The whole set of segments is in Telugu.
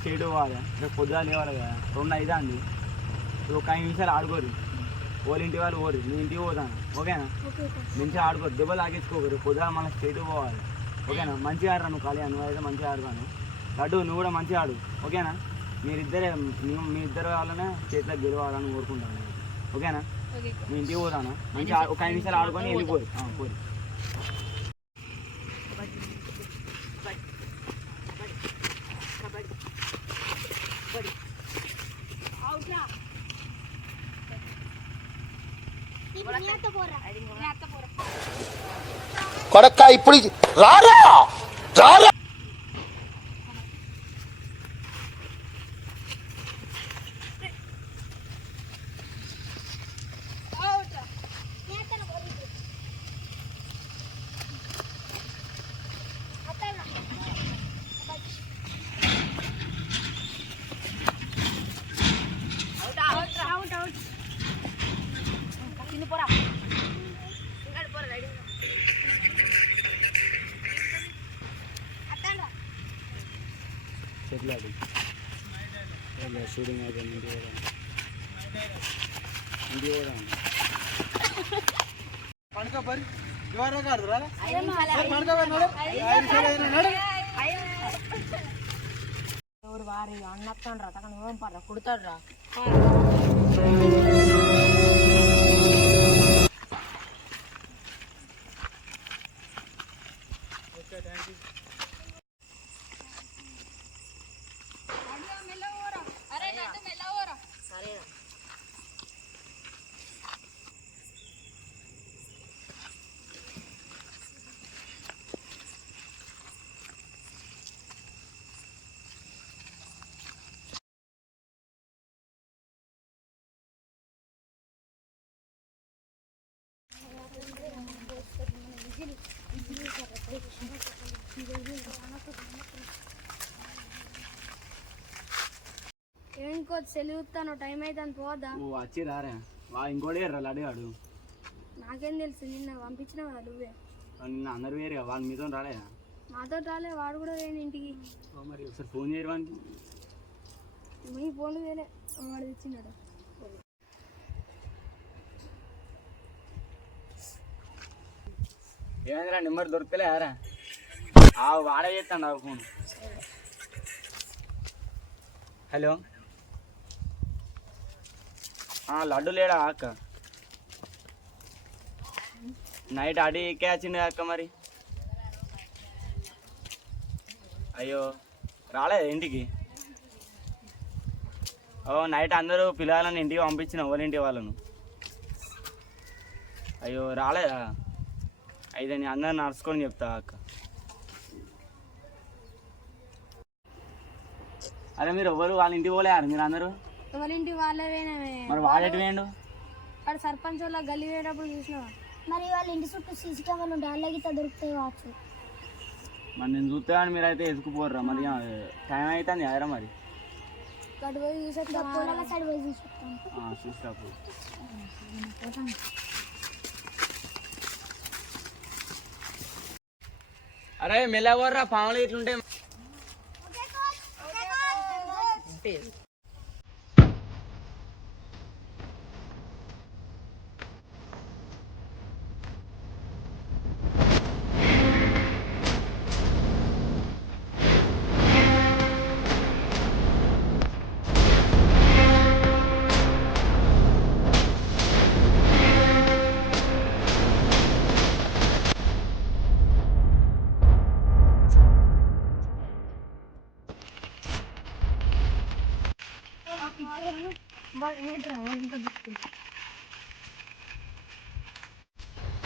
స్టేట్ పోవాలి, రేపు పొద్దుగా లేవాలి కదా, 2 అవుతా అండి. ఒక 5 నిమిషాలు ఆడుకోరు, వాళ్ళ ఇంటి వాళ్ళు ఓరు, నేను ఇంటికి పోతాను. ఓకేనా? మంచిగా ఆడుకోరు, దెబ్బలు ఆగించుకోరు, పొద్దుగా మళ్ళీ స్టేట్ పోవాలి. ఓకేనా? మంచిగా ఆడరా నువ్వు, ఖాళీ నువ్వు అయితే మంచిగా ఆడుతాను. లడ్డు నువ్వు కూడా మంచిగా ఆడు. ఓకేనా? మీ ఇద్దరు వాళ్ళనే స్టేట్లో గెలవాలని కోరుకుంటాను. ఓకేనా? నేను ఇంటికి పోతాను, మంచిగా ఒక 5 నిమిషాలు ఆడుకొని వెళ్ళిపోయి పోయి. కొడక్క ఇప్పుడు రారా రారా. షూటింగ్ అయిపోయింది, ఇంటికి పోదాం. పడుకోబరి ఎవరో కాదు రా ఎవరు వారి అన్నత్తాను రా తన ఏం పడరా కుడతాడు రా. ఇంకో సెలవుతాను, టైం అయితే అని పోదా. వచ్చి రారా, ఇంకోటి లడ్డుగాడు. నాకేం తెలుసు, నిన్న పంపించిన కదా నువ్వే. నిన్న అందరు వేరే వాళ్ళు మీతో రాలేదా? మాతో రాలే, వాడు కూడా వేయండి ఇంటికి. మరి ఒకసారి ఫోన్ చేయరు వానికి. మీ ఫోన్లు వేరే, వాడు తెచ్చినాడు. ఏమైందిరా, నెంబర్ దొరకలేరా? వాడే చేస్తాను ఫోన్. హలో, లడ్డు లేడా అక్క? నైట్ అడిగే వచ్చింది అక్క. మరి అయ్యో రాలేదు ఇంటికి. నైట్ అందరూ పిల్లలని ఇంటికి పంపించిన, వాళ్ళ ఇంటి వాళ్ళను. అయ్యో రాలేదా? అయితే నేను అందరు నడుచుకొని చెప్తా అక్క. అరే మీరు ఎవరు వాళ్ళ ఇంటికి పోలేరు మీరు అందరూ? ఎవరింటి వాళ్ళవేనా? మరి వాడేటి వేయండు? వాడు సర్పంచ్ వాళ్ళ గల్లీ వేయటప్పుడు చూసినావా? మరి వాళ్ళ ఇంటి చుట్టూ సీసీ కెమెరాలు ఉంటాయి, అల్లకి దొరుకుతాయి కావచ్చు. మరి నేను చూస్తే కానీ మీరు అయితే ఎదుకుపోర్రా. మరి టైం అవుతుంది అదరా. మరి అటు పోయి చూసేస్తా, పొలాల సైడ్ పోయి చూసేస్తాను. చూసినప్పుడు అరే మెల్లవర్రా, పాములు ఇట్లుంటే.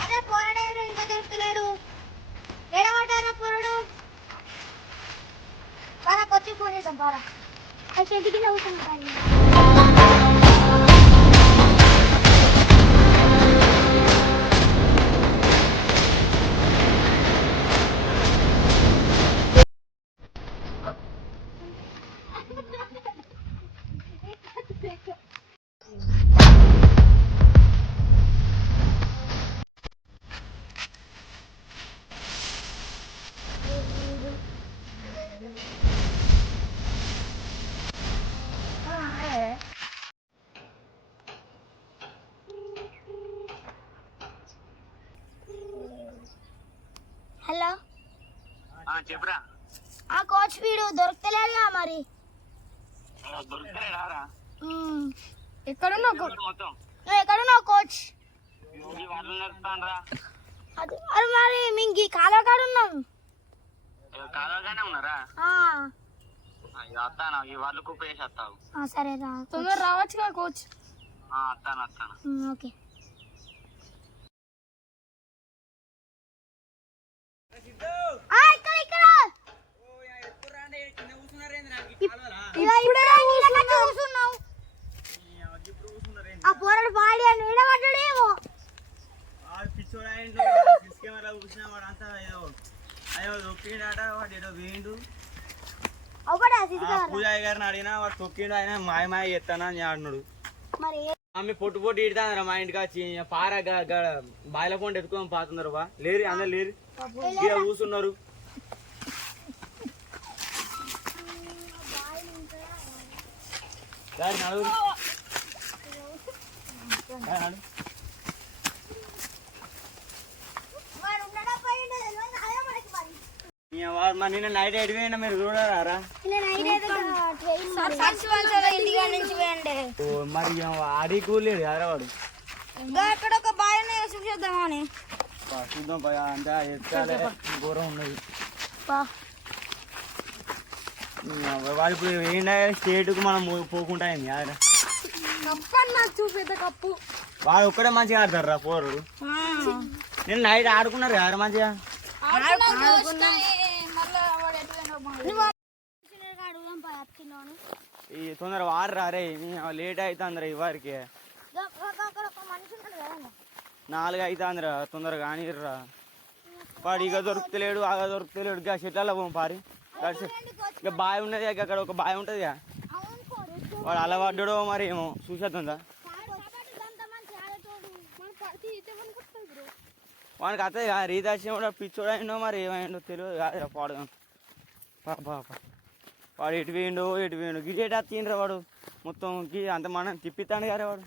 అదే పోరాడు ఇంకా దొరుకుతలేడు. ఏడవటారా పోరాడు? బాగా కొచ్చి ఫోన్ చేద్దాం బాగా. అయితే ఇంటికి నవ్వుతుంది. చెప్పురా. ఆ కోచ్ వీడు దొరకలేడుగా మరి. దొరుకుతారా? ఎక్కడున్నావు మొత్తం నువ్వు ఎక్కడున్నావు కోచ్? వాళ్ళు నడుపుతానరా. అది అది మరి మేము ఈ కాలువ కాడ ఉన్నాం. కాలువగానే ఉన్నారా? ఆ, వస్తాను, ఈ వాళ్ళు కుప్ప వేసి వస్తావు. సరే రా. తొందర రావచ్చుగా కోచ్. వస్తాను. ఓకే. ఇక్కడ ఇక్కడ కూర్చున్నావు. ఆ పోరాడు పాడి అని వినబడ్డాడేమో. అవుపడా పూజారి గారిని అడిగినా వాడు తొక్కిండు, ఆయన మాయ మాయ చేస్తానా అని అన్నాడు. మరి ఆమె పొట్టు పొట్టు ఇడతాందిరా మా ఇంటికి వచ్చి. పార బాయిల కొండ ఎత్తుకొని పోతున్నారు బా. లేరు అందరు లేరు, ఇక్కడ కూర్చున్నారు. నడుగు నడు. నిన్న నైట్ ఎడిపోయినా మీరు చూడరా? మరి ఆడి కూలేడు ఎదరా వాడు. ఇక్కడ ఒక బాయ్ చూసేద్దామని చూద్దాం పై అంతా ఎత్తాలే, ఘోరం ఉన్నది. వాడు ఇప్పుడు ఏంటంటే స్టేట్కు మనం పోకుండా అయింది ఆడ. చూపేద్ద కప్పు. వాడు ఒక్కడే మంచిగా ఆడతారు రా పోరుడు. నేను నైట్ ఆడుకున్నారు కదా మంచిగా. ఈ తొందర వాడరా రే, లేట్ అవుతుందిరా ఇవారికి. 4 అవుతుందిరా, తొందరగా కానీర్రా. వాడు ఇక దొరుకుతలేడు, ఆగ దొరుకుతలేడు. ఇక చెట్లలో పోం పారి. ఇక బావి ఉన్నది, అక్కడ ఒక బావి ఉంటుంది కదా, వాడు అలా పడ్డాడో మరి ఏమో చూసేద్దా. వాడికి అత్తది కదా రీదాక్షి కూడా పిచ్చోడు అయిండో మరి ఏమైండో తెలియదు కాదురా. పాడుదాం వాడు ఎటు వేయండు గిజేట తినరా వాడు మొత్తం అంత మనం తిప్పిస్తాడు కదా వాడు.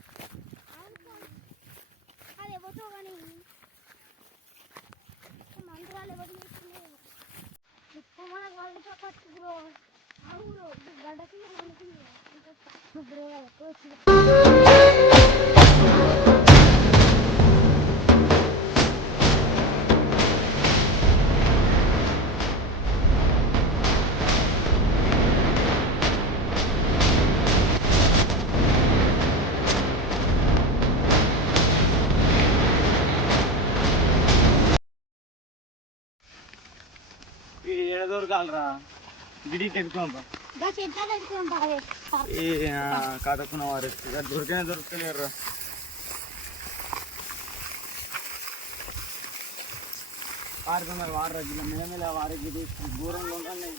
దొరకాలరా గిడికి ఎక్కువ కథకున్న వారు దొరికినా దొరుకుతలేరు. ఆడుతున్నారు వారు మేమేల వారికి దూరంలో ఉన్నాయి.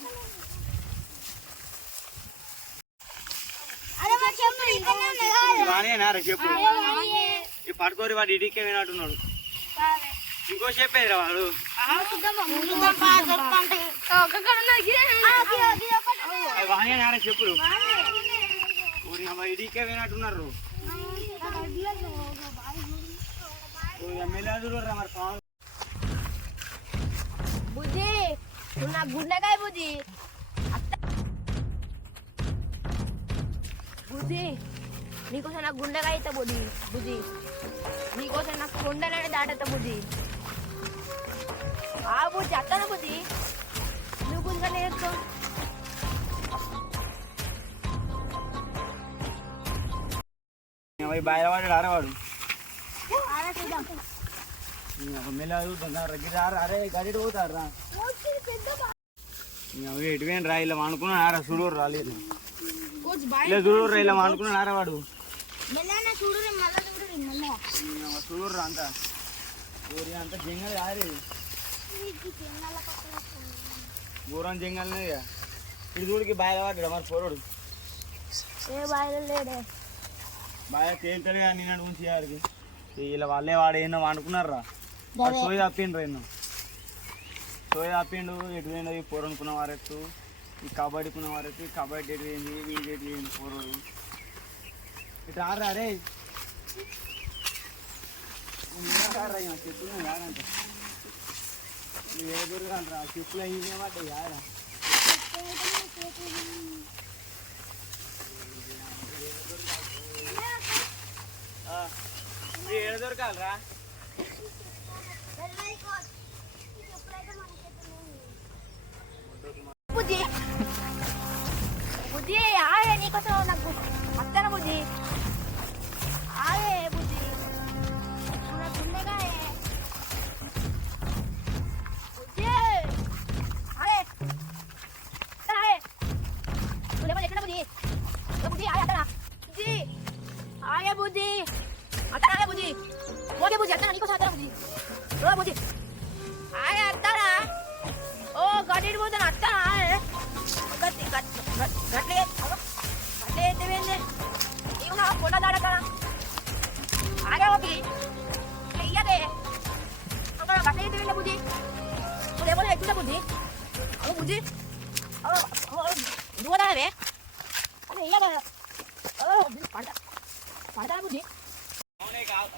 వానేనారా చెప్పు. ఈ పడుకోరి వాడు ఇడికే వినట్టున్నాడు. ఇంకో చెప్పేదిరా వాడు. వానేనారా చెప్పుడు. ఇడికే వినట్టున్నారు. ఎమ్మెల్యే చూడరా మరి. బుజ్జి నా గుండెకాయ బుజ్జి. బుజ్జి నీకోసం నాకు గుండెకాయ అవుతా బుజ్జి. బుజ్జి నీకోసం నాకు కొండనే దాటతా బుజ్జి. ఆ బుజ్జి అత్తన బుజ్జి నువ్వు గుంజగా నేర్చుకో. బాయిల వాడు ఆడవాడు అరే గడి పోతారు రా. ఎటువేండి రా ఇలా అనుకున్నారా చూడరు రాలేదు. ఇలా చూడరు ఇలా అనుకున్నారా వాడు. చూడరు అంతా అంతా జంగల్ కాదు, ఘోరం జంగల్నే. ఇది చూడికి బాయిల వాడు మరి పోరాడు. బాగా తేలుతాడు కానీ నిన్నటి నుంచి వాడికి. ఇలా వాళ్ళే వాడు ఏందో అనుకున్నారా. సోయి తప్పిండ్రు ఎన్నో సోయి తప్పిండు. ఎటు పోయిండు ఈ పోరు అనుకున్న వారెత్తు, ఈ కబడ్డీకున్న వారెత్తు. కబడ్డీ ఎటు పోయింది, వీడి ఎటు పోయింది పోరాడు. ఇటు ఆడరా రే చెప్తున్నా కాదంట. ఏ దొరకండి చెప్పులు అయ్యేమాట యారా ఏడ దొరకాలరా బుజ్జి బుజ్జి ఆగే నీకోసం నాకు వస్తాను బుజ్జి ఆగే బుజ్జి నాకు ఉండగానే బుజ్జి ఆగే ఆగే నువ్వు ఎక్కడ బుజ్జి బుజ్జి ఆగే అక్కడ బుజ్జి ఆగే బుజ్జి అక్కడ ఆగే బుజ్జి ఓకే బుజ్జి అక్కడ నీకోసం వస్తాను బుజ్జి ఓ బుజ్జి ఆగే అత్తారా ఓ గడ్డి పోతాను అత్తా గట్లే అయితే ఇవి నా పొన్న దాడక ఆగే ఓకే ఇయ్యదే అక్కడ గట్ల అయితే వెళ్ళే బుద్ధి నువ్వు ఏమో ఎక్కువ బుద్ధి అవు బుద్ధి నువ్వుదావే అదే ఇయ్యదే పడతా పడతా బుద్ధి అవునే కాదు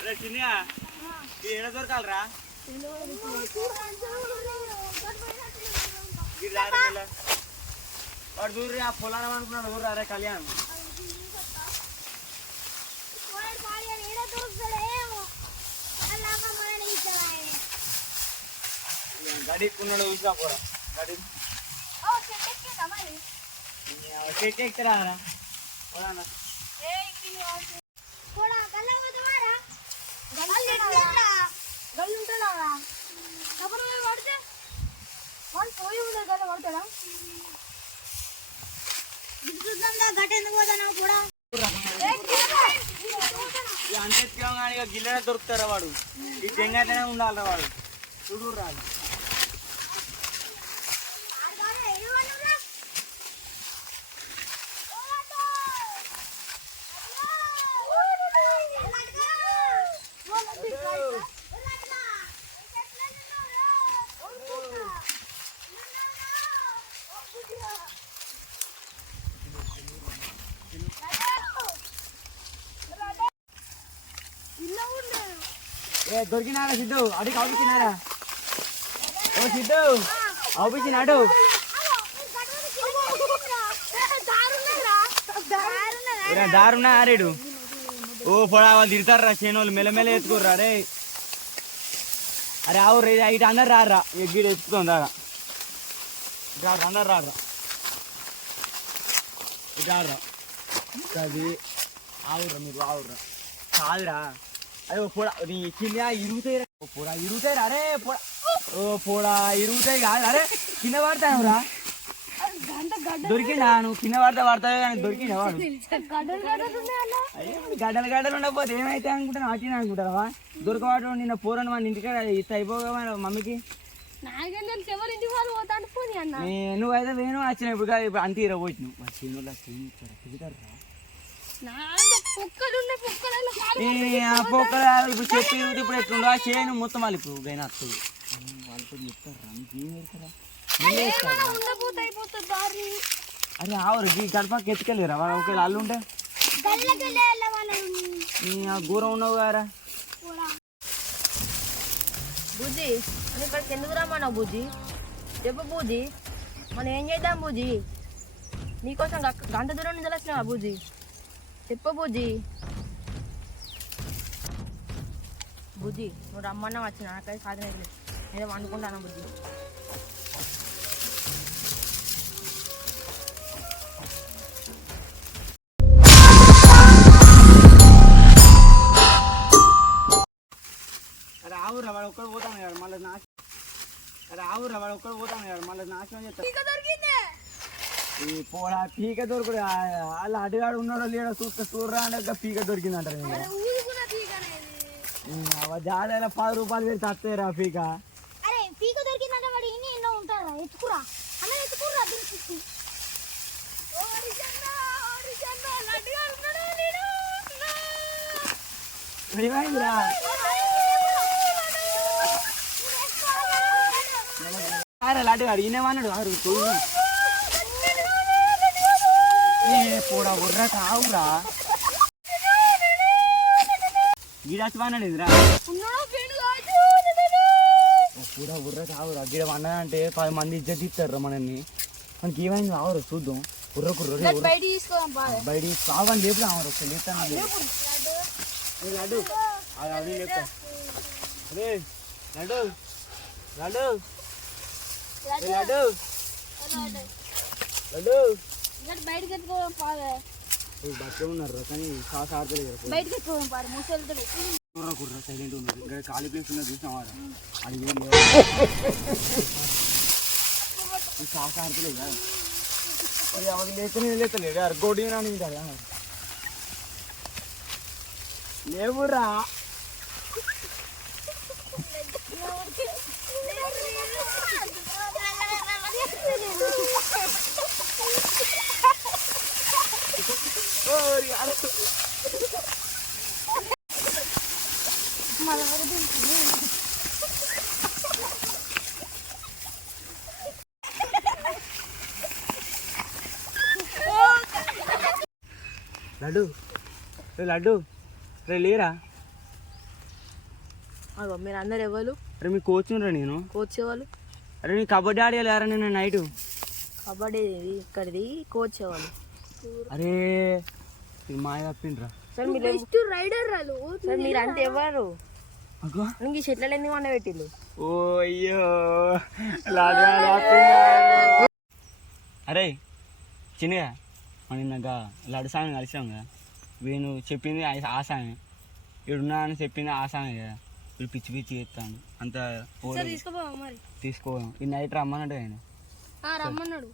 అరే చిన్నయా ఏడ దొరకాలరా వాడు దూరి ఆ పొలానం అనుకున్నాడు ఊరు అరే కళ్యాణ్ గడిక్కున్నాడు చూసా పోరా గడి చెట్టు ఎక్కుతారా పొలానా అంతే కానీ ఇక గిల్లెనే దొరుకుతారా వాడు ఈ జంగానే ఉండాలి వాడు చూడు రాదు ఏ దొరికినారా సిద్ధు అడిగి అవుపించినారా ఓ సిద్ధు అవుపించినాడు దారున్నా ఆరేడు ఓ పొడా వాళ్ళు తిడతారా చేనోళ్ళు మెల్లమెల్ల ఎత్తుకోర్రా రే అరే ఆవు రే ఇటు అందరు రారా ఎగ్గిడు ఎత్తుకుందాం దాకా ఇటు అందరు రారా ఇటు ఆడరా అది ఆవుర్రా మీరు ఆవుర్రా కాదురా అదే పొడ నీ కింద ఇరుగుతాయి పొడ ఇరుగుతాయి అరే పొడ ఓ పొడ ఇరుగుతాయి కాదు అరే కింద పడతాను రా దొరికిందా నువ్వు కింద పడతావు కానీ దొరికిందా వాడు గడ్డలు గడ్డలు ఉండకపోతే ఏమైతే అనుకుంటాను అట్టిన అనుకుంటావా దొరకవాడు నిన్న పోరని మన ఇంటికాడ ఇస్తే అయిపోగా మమ్మీకి నువ్వైతే వేణు వచ్చిన ఇప్పుడు అంత ఇరవచ్చిన పొక్కలు ఇప్పుడు చెప్పి ఇప్పుడు ఎట్లుండో ఆ చేయను మొత్తం వాళ్ళు ఇప్పుడు గైనా వస్తుంది వాళ్ళతో చెప్తారా అరే ఆవురు ఈ గడపకి ఎత్తుకెళ్ళిరా వాళ్ళు ఒకవేళ అల్లు ఉంటే దూరం ఉండవు కదా బుజ్జి అని ఇక్కడికి ఎందుకు రమ్మన్నావు బుజ్జి చెప్పు బుజ్జి మనం ఏం చేద్దాం బుజ్జి నీకోసం గంట దూరం నుంచి వచ్చినావా బుజ్జి చెప్పు బుజ్జి బుజ్జి నువ్వు రమ్మన్నా వచ్చిన నాకైతే సాధన ఏదో వండుకుంటాను బుజ్జి అరే ఆవురా వాడు ఒక్కడు పోతాను కదా మళ్ళీ నాశనం అరే ఆవురా వాడు ఒక్కడు పోతాను కదా మళ్ళీ నాశనం చేస్తాను ఈ పోడా పీక దొరుకుడు వాళ్ళు అడిగాడు ఉన్నాడో లేడో చూడరా అంటే పీక దొరికింది అంటారు జాతర 10 రూపాయలు పెట్టి వస్తాయిరా పీక పీక దొరికిందంటే వాడు ఇన్ని ఎన్నో ఉంటారా ఎత్తుకురా అన్న ఎత్తుకురా ఏమైందిరా లాంటి వాడు ఈయనేమన్నాడు పోడా బుర్ర కావురా గిడాచి వాడినరా ఉన్నాడా ఫ్రెండ్ కాదు పూరా బుర్ర చావురా గిడ వండదంటే 10 మంది ఇజ్జత్ ఇస్తారా మనల్ని మనకి ఏమైంది రావరు చూద్దాం కుర్ర కుర్ర బయట తీసుకోదాం బాగా బయట కావాలి లేపు రావరు ఒకసారి లేపుతాను లడ్డు అది లేపుతా అరే లడ్డు లడ్డు లడ్డు లడ్డు బయటకి ఎత్తుకోదాం బాగా బట్టే ఉన్నారు కానీ సాస్ ఆడతలేదు బయటకి ఎత్తుకోదాం బాగా ముసలితో కుర్ర కుర్ర సైలెంట్ ఉన్నది ఇంకా ఖాళీ ప్లేస్ ఉన్నది చూసినావారా అది ఏం లేదు సాస్ ఆడతలేదు అది అవన్నీ లేతలేడు అరగోడి అని కదా లేవురా లడ్డు లడ్డు రే లేరా మీరు అందరు ఎవరు అరే మీ కోచ్ రా నేను కోచ్ వాళ్ళు అరే నీ కబడ్డీ ఆడలేరా నేను నైటు కబడ్డీ ఇక్కడిది కోచ్ వాళ్ళు అరే మాయ తప్పిండ్రా సార్ మీరు రైడర్ రాలు సార్ మీరు అంటే ఎవరు అగో ఇంక చెట్లలో ఎన్ని వండ పెట్టిల్లు ఓ అయ్యో అరే చిన్నగా మన నిన్నగా లడ్డు సాంగ్ కలిసాం కదా వీను చెప్పింది ఆ సాంగ్ ఇడున్నా అని చెప్పింది ఆ సాంగ్ కదా వీడు పిచ్చి పిచ్చి చేస్తాను అంత మరి తీసుకోవడం ఈ నైట్ రమ్మన్నట్టు ఆయన రమ్మన్నాడు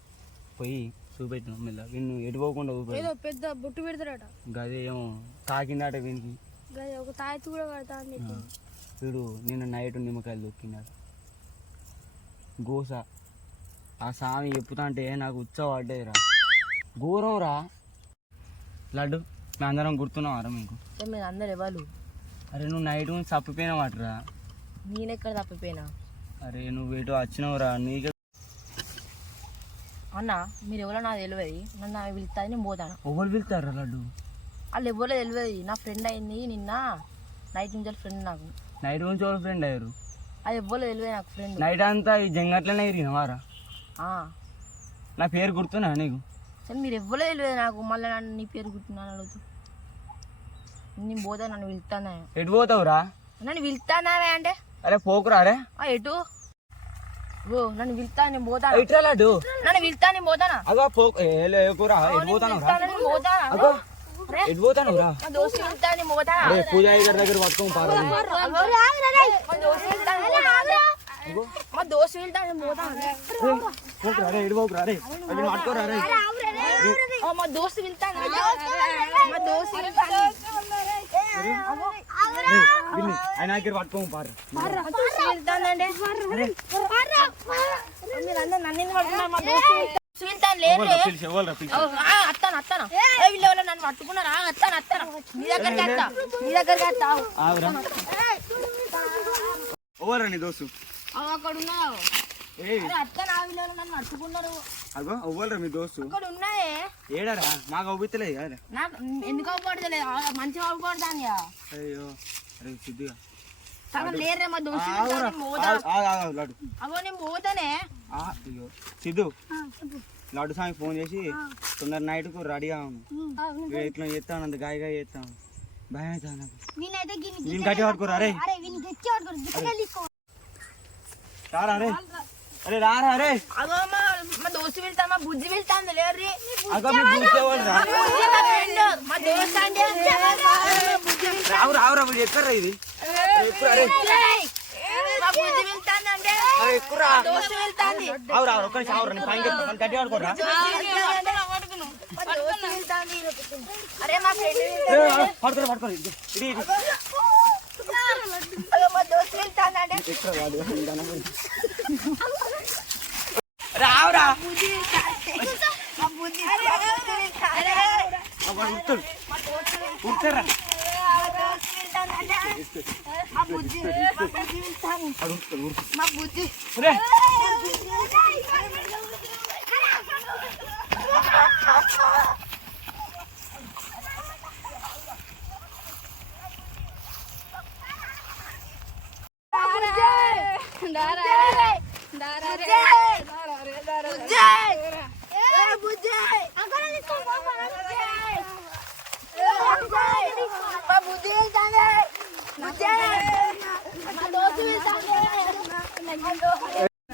పోయి చూపెట్టినాం మెల్ల వీళ్ళు ఎడిపోకుండా ఏదో పెద్ద బొట్టు పెడతాడట గదే ఏమో తాకిందట వీనికి ఒక తాయెత్తు కూడా కడతా అని చెప్పి వీడు నిన్న నైట్ నిమ్మకాయలు దొక్కినాడు గోస ఆ సామి చెప్పుతా అంటే నాకు ఉచ్చబడ్డేరా ఘోరం రా లడ్డు మేము అందరం గుర్తున్నావారా మీకు సార్ మీరు అందరు ఎవరు అరే నువ్వు నైట్ నుంచి తప్పిపోయినావాటరా నేనెక్కడ తప్పిపోయినా అరే నువ్వు ఇటు వచ్చినావురా నీకే అన్న మీరు ఎవరో నాకు తెలియదు నన్ను ఆమె పిలుస్తుంది నేను పోతాను ఎవరు పిలుతారా లడ్డు వాళ్ళు ఎవరో తెలియదు నా ఫ్రెండ్ అయింది నిన్న నైట్ నుంచి ఫ్రెండ్ నాకు నైట్ నుంచి ఎవరు ఫ్రెండ్ అయ్యారు అది ఎవరో తెలియదు నాకు ఫ్రెండ్ నైట్ అంతా ఈ జంగట్లనే తిరిగినవారా నా పేరు గుర్తున్నా నీకు సరే మీరు ఎవరో తెలియదు నాకు మళ్ళీ నన్ను నీ పేరు గుర్తున్నాను అడుగుతూ నేను పోతా నన్ను పిలుస్తానే ఎటు పోతావురా నన్ను పిలుస్తానావే అంటే అరే పోకురా అరే ఎటు ఓ నన్ను పిలుస్తా నేను పోతాను ఇట్రా లడ్డు నన్ను పిలుస్తా నేను పోతానా అగో పోకురా ఎటు పోతాను నేను పోతానా అగో ఎటు పోతాను రా మా దోస్తు పిలుస్తా నేను పోతానా అరే పూజారి గారి దగ్గర పట్టుకోము పారా మా దోస్తు పిలుస్తా నేను పోతానా మా దోస్తు పిలుస్తా నేను పోతాను పోకురా అరే ఎటు పోకురా అరే అది పట్టుకోరా అరే మా దోస్తు పిలుస్తా మా దోస్తు పిలుస్తా ఆయన దగ్గర పట్టుకోము పారా పిలుస్తానండి మీరు అందరు నన్ను ఎందుకు పట్టుకున్నారు మా దోస్తు పిలుస్తాను లేరు అత్తాను అత్తాను వీళ్ళు ఎవరో నన్ను పట్టుకున్నారా అత్తాను అత్తాను నీ దగ్గరికి వస్తా నీ దగ్గరికి వస్తా ఓవరా నీ దోస్తు అక్కడ ఉన్నావు అత్తాను వీళ్ళు ఎవరో నన్ను పట్టుకున్నారు అగో అవ్వలరా మీ దోస్తు అక్కడ ఉన్నాయే ఏడారా మాకు అవ్వుతలేదు కదా నాకు ఎందుకు అవ్వకూడదులేదు మంచిగా అవ్వకూడదాని అయ్యో అరే సిద్ధిగా సగం లేరే మా దోస్తు లడ్డు అగో నేను పోతానే అయ్యో సిద్ధు లడ్డు స్వామికి ఫోన్ చేసి తొందర నైట్కు రెడీగా ఉన్నాను ఇట్లా చేస్తాను అంత గాయగా చేస్తాను భయం అవుతా నాకు నేను గట్టి పట్టుకోరా అరే రారా అరే అరే రారా అరే అగో మా దోస్తు వెళ్తాను మా బుజ్జి వెళ్తాను లేరు అగో మీ బుద్ధి ఎవరు రా మా దోస్తు అంటే రావు రావురా వీడు ఎక్కర్రా ఇది ఎక్కువ అరే మా బుజ్జి వెళ్తాను అంటే అరే ఎక్కురా దోస్తు వెళ్తాంది అవురా ఒక్క నిమిషం అవురా నేను పైన చెప్తాను గట్టి పడుకోరా అరే మా ఫ్రెండ్ పడుకోరా పడుకోరా ఇది మా దోస్తు వెళ్తాను అంటే ఎక్కడ రాడు రావురా మా బుజ్జి ఉత్తరా మా బుజ్జి మా బుజ్జి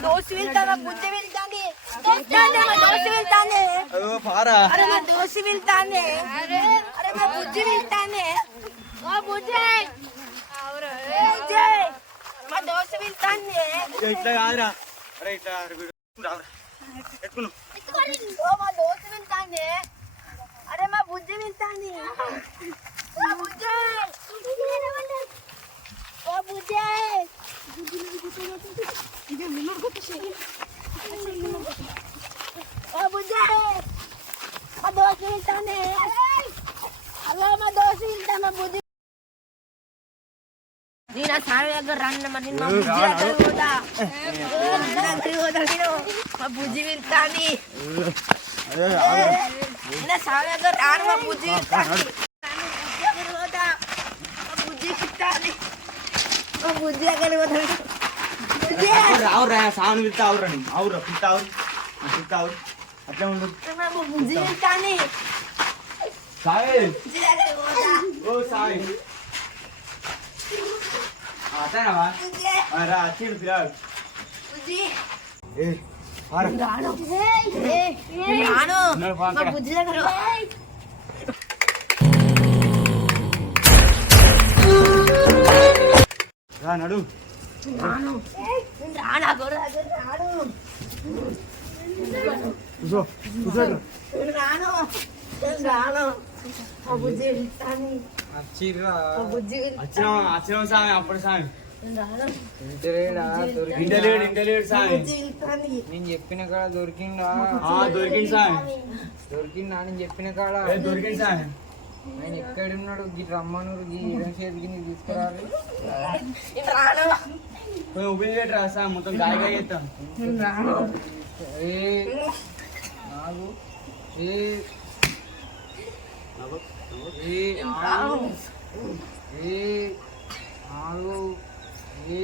దోస్తు వెళ్తావా బుజ్జ వెళ్తాంది దోస్తు వెళ్తాంది పారా అరే మా దోస్తు వెళ్తాంది అరే మా బుజ్జి వెళ్తాంది ఓ బుజ్జి మా దోస్తు వెళ్తాంది ఇట్లా కాదురా అరే ఇట్లా ఎత్తుకున్నాం ఓ మా దోస్తు వెళ్తాంది అరే మా బుజ్జి వెళ్తాంది ఓ బుజ్జి ఓ బుజ్జి ఓ బుజ్జి మా దోస్తు వెళ్తాంది అలా మా దోస్తు వెళ్తా మా బుజ్జి నేను ఆ సామి దగ్గర రండి మరి మా బుజ్జి దగ్గర పోతా మా బుజ్జి వెళ్తాంది నేను సామి దగ్గర రాను మా బుజ్జి వెళ్తాంది మా బుజ్జి వెళ్తాంది మా బుజ్జి దగ్గర పోతా ఆవురా సాను పిలుతా ఆవురండి ఆవురా పిలుతా ఆవురు అట్లా ఉండు మా బుజ్జి వెళ్తాంది సాయి బుజ్జి దగ్గర పోతా ఓ సాయి అతనవా బుజ్జి రా వచ్చిండు పిల్లాడు బుజ్జి ఏ ఆరా రాను రాను మా బుజ్జి దగ్గర రా నడు రాను రానా గొర్రె దగ్గర రాను కూర్చో కూర్చోడు రాను రాను మా బుజ్జి వెళ్తాంది వచ్చిర్రా మా బుజ్జి వచ్చినాం సామి అప్పుడు సామి రాను ఇంటలేడు సామి బుజ్జి వెళ్తాంది నేను చెప్పిన కాడ దొరికిందా దొరికింది సామి దొరికిందా నేను చెప్పిన కాడ దొరికింది సామి ఆయన ఎక్కడున్నాడు గీ రమ్మనూరు గీ ఇరం చేతికి నీకు తీసుకురాలి రాను కొంచెం ఉపయోగ రా సామి మొత్తం గాయగా చేస్తాం ఏ నాగు ఏ ఏ ఆగు ఏ ఆగు ఏ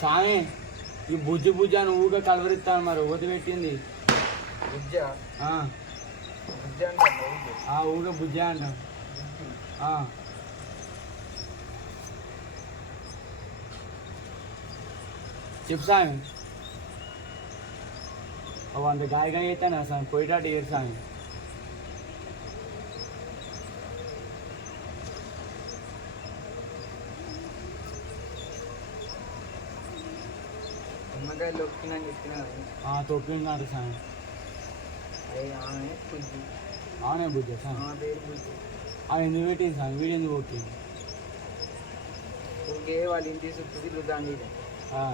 సామి ఈ బుజ్జి అని ఊగా కలవరిస్తాను మరి ఊత పెట్టింది బుజ్జ ఆ, బుజ్జ అంటారు ఆ ఊగా బుజ్జ అంటాం ఆ. చెప్పు సామి అంత గాయగా చేస్తాను సామి పోయేటట్టు ఏరు సామి నిమ్మకాయలు ఒక్కినని చెప్పిన తొప్పింది సామి అవి ఆమె బుజ్జి అవునే బుజ్జ సామి ఆమె పేరు బుజ్జి అవి ఎందుకు పెట్టింది సామి వీడు ఎందుకు కొట్టింది ఓకే వాళ్ళ ఇంటి చుట్టూ తిరుగుతాండి ఆ,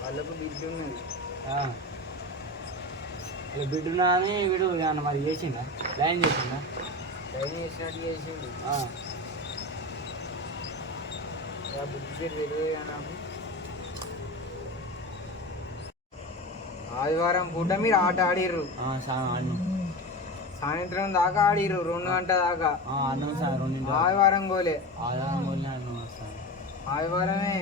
వాళ్ళకు బిడ్డ ఉన్నది ఇలా బిడ్డున్నా అని వీడు ఏమన్నా మరి చేసిందా లైన్ చేసిందా లైన్ చేసినట్టు చేసిండు ఆ, ఆ బుజ్జి పేరు తెలియదు నాకు ఆదివారం పూట మీరు ఆట ఆడిర్రు సామి అన్నం సాయంత్రం దాకా ఆడిర్రు 2 గంటల దాకా అన్నం సామి రెండింటి ఆదివారం గోలే ఆదాయం వల్ల అన్నం వస్తాను ఆదివారమే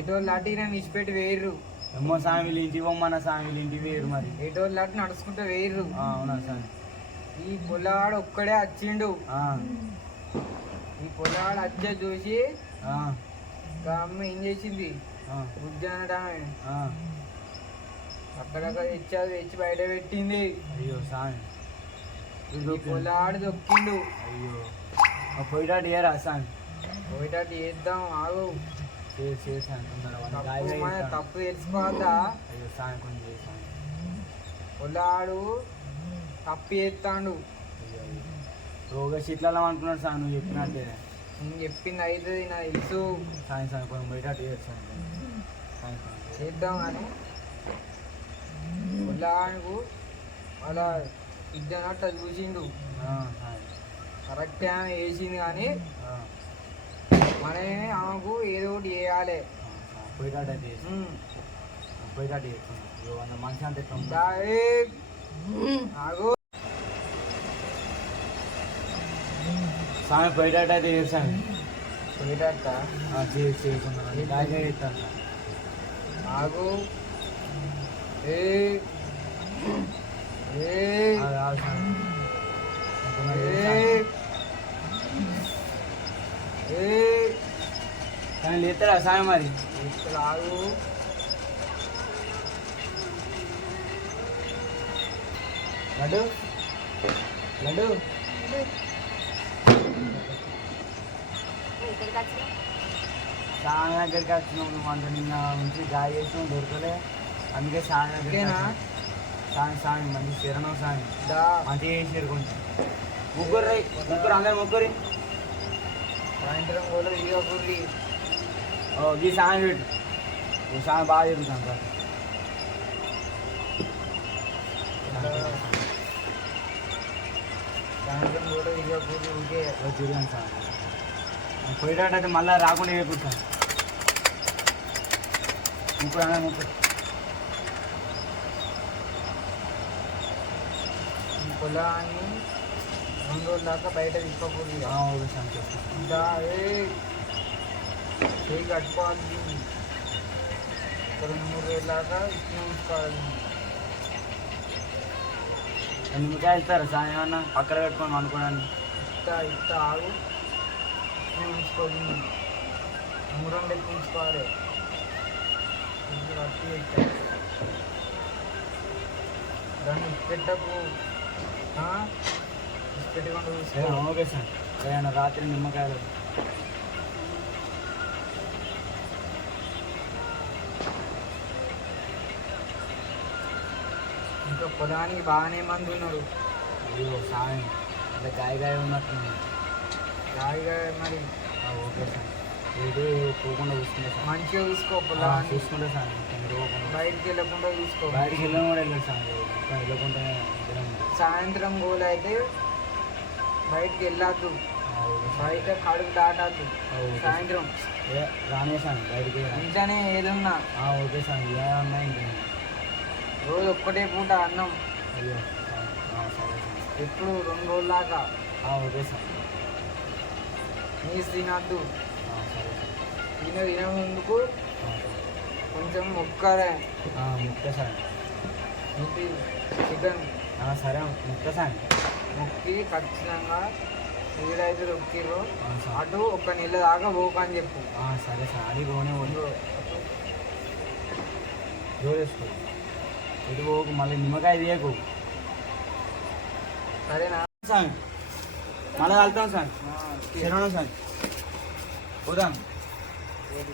ఎటోళ్ళు అటు ఈయన విడిచిపెట్టి వేయర్రు ఏమో సామిలు ఇంటికి పోమ్మన్న సామిలు ఇంటికి వేయరు మరి ఎటోళ్ళు అటు నడుచుకుంటూ వేయర్రు అవునా సామి ఈ పొలాడు ఒక్కడే వచ్చిండు ఈ పొలాడు అచ్చే చూసి ఇంకా అమ్మ ఏం చేసింది బుజ్జి అనడమే అక్కడక్కడ తెచ్చి బయట పెట్టింది అయ్యో సామి ఈ పొలాడు దొక్కిండు అయ్యో పోయేటట్టు ఏరా సామి పోయేటట్టు చేద్దాం ఆగు చేసాను తప్పు మన తప్పు తెలుసుకోవద్దా అయ్యో సామి కొంచెం చేసాను పొలాడు తప్పు చేస్తాడు అయ్యో రోగ శీతలం అనుకున్నాడు సార్ నువ్వు చెప్పినట్టే నేను చెప్పింది అవుతుంది నాకు తెలుసు సాయం సాయం కొంచెం పోయేటట్టు చేస్తాను చేద్దాం కానీ పొలాడుకు అలా ఇద్దనట్టు అది చూసిండు కరెక్ట్ ఆమె వేసింది కానీ మనమే ఆమెకు ఏదో ఒకటి చేయాలి పోయేటట్టు అయితే పోయేటట్టు చేస్తాను అంత మనిషి అంటే ఆగు సామె పోయేటట్టు అయితే చేస్తాను పోయేటట్ట చేసుకున్నాను గాయగా ఇస్తాను ఆగు ఏ ఏ కానీ లేస్తారా సాయం మరి ఇప్పుడు ఆగు లడ్డు లడ్డు ఇక్కడికి వచ్చిన సాయం దగ్గరికి వచ్చినావు నువ్వు అంత నిన్న నుంచి గాయ చేసినావు దొరకలే అందుకే సాయం దగ్గరికి ఓకేనా? సాయం సాయం మంచి శరణం సాయం దా మంచిగా చేసారు కొంచెం ముగ్గురు రై ముగ్గురు అందరు ముగ్గురి సాయంత్రం కూడా ఇక కుర్రి ఈ సాయం పెట్టు ఈ సాయం బాగా జరుగుతాను సార్ సాయంత్రం కూడా ఇక కుర్రి ఊకే తిరిగాను సార్ పోయేటట్టయితే మళ్ళీ రాకుండా వేపుతాను ముగ్గురు అందరు ముగ్గురు ఈ పొలాన్ని 2 రోజుల దాకా బయట తిప్పకూడదు ఇక. ఓకే సార్ చెప్తాను ఇంకా చేయి కట్టుకోవాలి దీన్ని. ఒక 2-3 రోజుల దాకా ఇట్లా ఉంచుకోవాలి. నిమ్మకాయ ఇస్తారా సాయం ఏమన్నా పక్కన పెట్టుకొని అనుకోవడానికి ఇట్ట ఆగు ఇట్లా ఉంచుకోవాలి. మురం పెట్టి ఉంచుకోవాలి. ఇది పట్టి పెట్టాలి. దాన్ని పెట్టకు పెట్టుకుంటూ చూసుకో. ఓకే సార్ ఏమన్నా రాత్రి నిమ్మకాయలు ఇంకా పొలానికి బాగానే మంది ఉన్నారు. అయ్యో సాయం అంటే గాయ ఉన్నట్టుంది రాయిగా మరి ఓకే సార్ ఏదో పోకుండా చూసుకుంటా సార్ మంచిగా చూసుకో పొలాన్ని. చూసుకుంటా సార్ మీరు పోకుండా బయటికి వెళ్ళకుండా చూసుకో. బయటికి వెళ్ళడం కూడా వెళ్ళదు సార్ మొత్తం వెళ్ళకుండానే ఇద్దరం ఉంటాం. సాయంత్రం గోలు అయితే బయటికి వెళ్ళద్దు. ఓకే సార్ బయట కడుపు దాటద్దు. ఓకే. సాయంత్రం రానే సార్ బయటికి ఇంట్లోనే ఏదున్నా ఓకే సార్ ఏమన్నా ఇంకా రోజు ఒక్కటే పూట అన్నం. అయ్యో సరే సార్ ఎప్పుడు 2 రోజుల దాకా ఓకే సార్ నీసు తినద్దు. సరే తినే ముందుకు సార్ కొంచెం మొక్కరే ముక్త సార్ ఇంటి చికెన్ సరే ముక్త సార్ మొక్కి ఖచ్చితంగా ఏదైతే మొక్కిరో సార్ అటు 1 నెల దాకా పోకు అని చెప్పు. సరే సార్ అది పోనే పోదు జోరేసుకో ఎటు పోకు మళ్ళీ నిమ్మకాయ తీయకు సరేనా? సార్ మళ్ళీ వెళ్తాం సార్ ఓకే. శరణం సార్ పోదాం ఓకే.